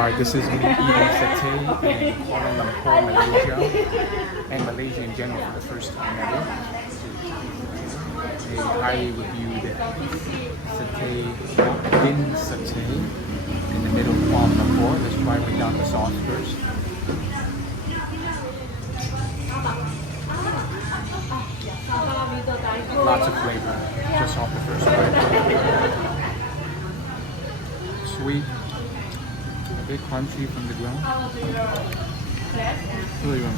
Alright, this is me eating satay in Kuala Lumpur, Malaysia, and Malaysia in general for the first time ever. A highly reviewed satay, bin satay in the middle of Kuala Lumpur. Let's try it without the sauce first. Lots of flavor, just off the first bite. Sweet, a bit crunchy from the ground. Really good.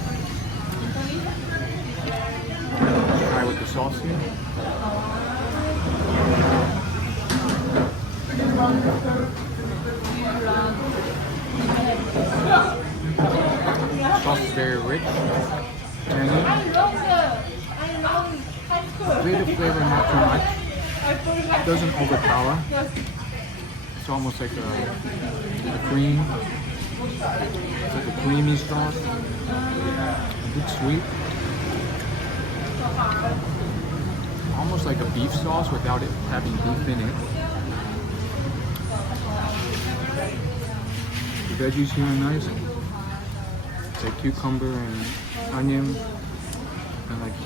Try with the sauce here. The sauce is very rich. Tangy. Bit of flavor, not too much. It doesn't overpower. It's almost like a cream. It's like a creamy sauce. A bit sweet. Almost like a beef sauce without it having beef in it. The veggies here are nice. It's like cucumber and onion. And like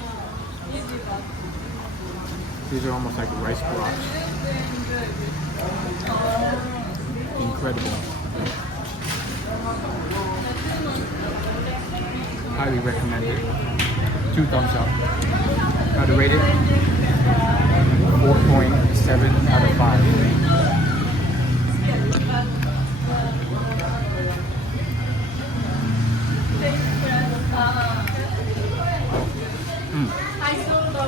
these are almost like rice blocks. Incredible. Highly recommend it. 2 thumbs up. How to rate it?